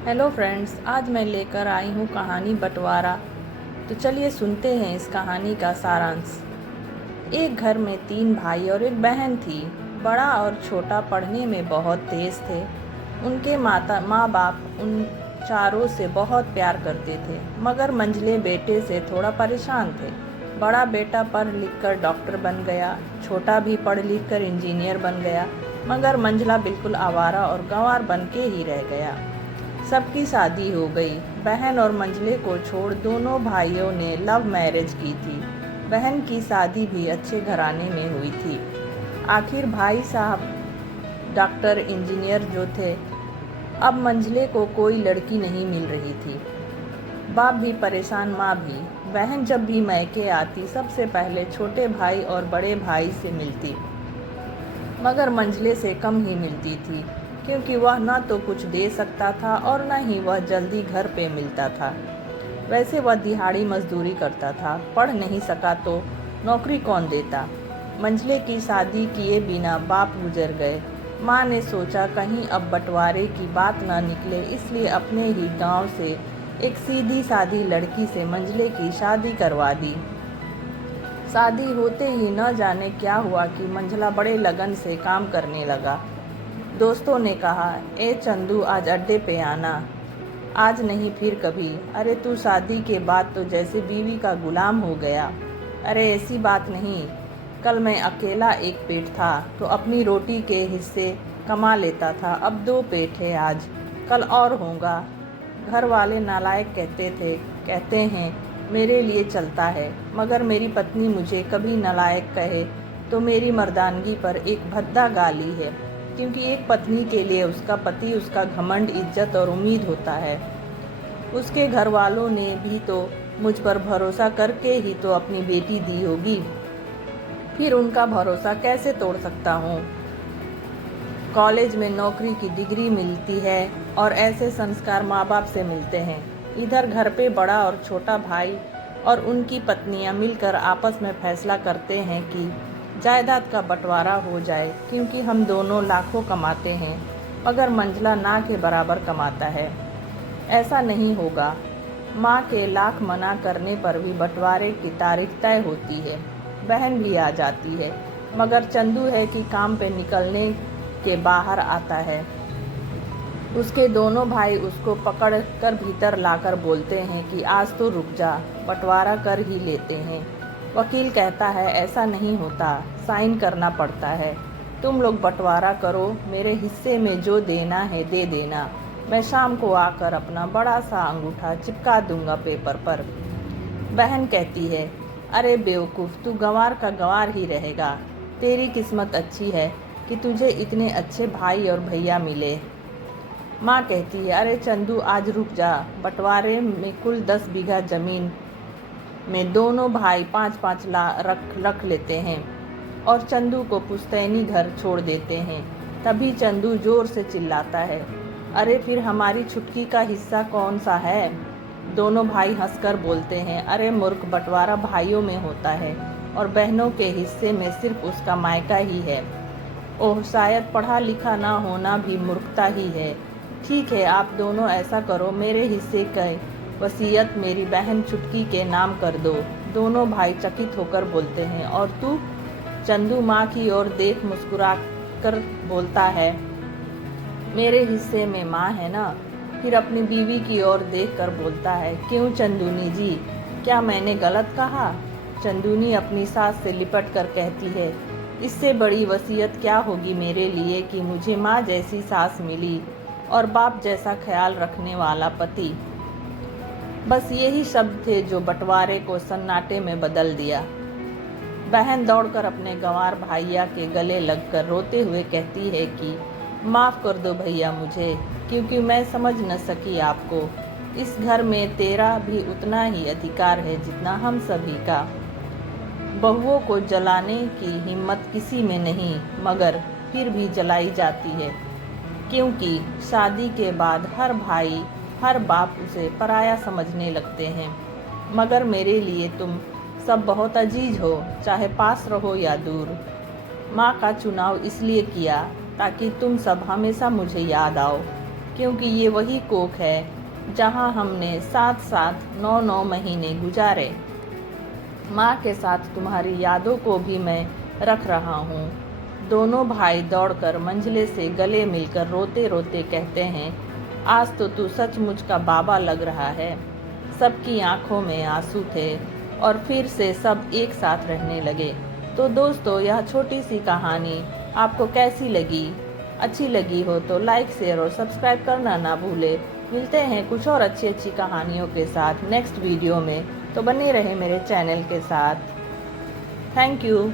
Hello friends, आज मैं लेकर आई हूँ कहानी बंटवारा। तो चलिए सुनते हैं इस कहानी का सारांश। एक घर में 3 भाई और एक बहन थी। बड़ा और छोटा पढ़ने में बहुत तेज थे। उनके माँ बाप उन चारों से बहुत प्यार करते थे, मगर मंझले बेटे से थोड़ा परेशान थे। बड़ा बेटा पढ़ लिख कर डॉक्टर बन गया, छोटा भी पढ़ लिख कर इंजीनियर बन गया, मगर मंझला बिल्कुल आवारा और गंवार बन के ही रह गया। सबकी शादी हो गई। बहन और मंझले को छोड़ दोनों भाइयों ने लव मैरिज की थी। बहन की शादी भी अच्छे घराने में हुई थी। आखिर भाई साहब डॉक्टर इंजीनियर जो थे, अब मंझले को कोई लड़की नहीं मिल रही थी। बाप भी परेशान, माँ भी। बहन जब भी मैके आती सबसे पहले छोटे भाई और बड़े भाई से मिलती, मगर मंझले से कम ही मिलती थी, क्योंकि वह न तो कुछ दे सकता था और न ही वह जल्दी घर पे मिलता था। वैसे वह दिहाड़ी मजदूरी करता था, पढ़ नहीं सका तो नौकरी कौन देता। मंझले की शादी किए बिना बाप गुजर गए। माँ ने सोचा कहीं अब बंटवारे की बात न निकले, इसलिए अपने ही गांव से एक सीधी सादी लड़की से मंझले की शादी करवा दी। शादी होते ही न जाने क्या हुआ कि मंझला बड़े लगन से काम करने लगा। दोस्तों ने कहा, ए चंदू, आज अड्डे पे आना। आज नहीं फिर कभी। अरे तू शादी के बाद तो जैसे बीवी का गुलाम हो गया। अरे ऐसी बात नहीं, कल मैं अकेला एक पेट था तो अपनी रोटी के हिस्से कमा लेता था, अब 2 पेट है आज, कल और होगा। घर वाले नालायक कहते हैं मेरे लिए चलता है, मगर मेरी पत्नी मुझे कभी नालायक कहे तो मेरी मर्दानगी पर एक भद्दा गाली है, क्योंकि एक पत्नी के लिए उसका पति उसका घमंड, इज्जत और उम्मीद होता है। उसके घर वालों ने भी तो मुझ पर भरोसा करके ही तो अपनी बेटी दी होगी, फिर उनका भरोसा कैसे तोड़ सकता हूँ। कॉलेज में नौकरी की डिग्री मिलती है और ऐसे संस्कार माँ बाप से मिलते हैं। इधर घर पे बड़ा और छोटा भाई और उनकी पत्नियां मिलकर आपस में फैसला करते हैं कि जायदाद का बंटवारा हो जाए, क्योंकि हम दोनों लाखों कमाते हैं मगर मंझला ना के बराबर कमाता है। ऐसा नहीं होगा। माँ के लाख मना करने पर भी बंटवारे की तारीख तय होती है। बहन भी आ जाती है, मगर चंदू है कि काम पे निकलने के बाहर आता है। उसके दोनों भाई उसको पकड़ कर भीतर लाकर बोलते हैं कि आज तो रुक जा, बंटवारा कर ही लेते हैं। वकील कहता है ऐसा नहीं होता, साइन करना पड़ता है। तुम लोग बंटवारा करो, मेरे हिस्से में जो देना है दे देना। मैं शाम को आकर अपना बड़ा सा अंगूठा चिपका दूंगा पेपर पर। बहन कहती है, अरे बेवकूफ़, तू गंवार का गंवार ही रहेगा। तेरी किस्मत अच्छी है कि तुझे इतने अच्छे भाई और भैया मिले। माँ कहती है, अरे चंदू, आज रुक जा। बंटवारे में कुल 10 बीघा जमीन में दोनों भाई 5-5 लाख रख लेते हैं और चंदू को पुश्तैनी घर छोड़ देते हैं। तभी चंदू जोर से चिल्लाता है, अरे फिर हमारी छुटकी का हिस्सा कौन सा है। दोनों भाई हंसकर बोलते हैं, अरे मूर्ख, बंटवारा भाइयों में होता है और बहनों के हिस्से में सिर्फ उसका मायका ही है। ओह, शायद पढ़ा लिखा ना होना भी मूर्खता ही है। ठीक है, आप दोनों ऐसा करो, मेरे हिस्से की वसीयत मेरी बहन छुटकी के नाम कर दो। दोनों भाई चकित होकर बोलते हैं, और तू? चंदू माँ की ओर देख मुस्कुरा कर बोलता है, मेरे हिस्से में माँ है ना। फिर अपनी बीवी की ओर देख कर बोलता है, क्यों चंदूनी जी, क्या मैंने गलत कहा? चंदूनी अपनी सास से लिपट कर कहती है, इससे बड़ी वसीयत क्या होगी मेरे लिए कि मुझे माँ जैसी सास मिली और बाप जैसा ख्याल रखने वाला पति। बस यही शब्द थे जो बंटवारे को सन्नाटे में बदल दिया। बहन दौड़कर अपने गंवार भैया के गले लगकर रोते हुए कहती है कि माफ़ कर दो भैया मुझे, क्योंकि मैं समझ न सकी आपको। इस घर में तेरा भी उतना ही अधिकार है जितना हम सभी का। बहुओं को जलाने की हिम्मत किसी में नहीं, मगर फिर भी जलाई जाती है, क्योंकि शादी के बाद हर भाई हर बाप उसे पराया समझने लगते हैं। मगर मेरे लिए तुम सब बहुत अजीज हो, चाहे पास रहो या दूर। माँ का चुनाव इसलिए किया ताकि तुम सब हमेशा मुझे याद आओ, क्योंकि ये वही कोख है जहाँ हमने साथ साथ 9 महीने गुजारे। माँ के साथ तुम्हारी यादों को भी मैं रख रहा हूँ। दोनों भाई दौड़कर मंझले से गले मिलकर रोते रोते कहते हैं, आज तो तू सचमुच का बाबा लग रहा है। सबकी आंखों में आंसू थे और फिर से सब एक साथ रहने लगे। तो दोस्तों, यह छोटी सी कहानी आपको कैसी लगी? अच्छी लगी हो तो लाइक, शेयर और सब्सक्राइब करना ना भूले। मिलते हैं कुछ और अच्छी अच्छी कहानियों के साथ नेक्स्ट वीडियो में। तो बने रहे मेरे चैनल के साथ। Thank you.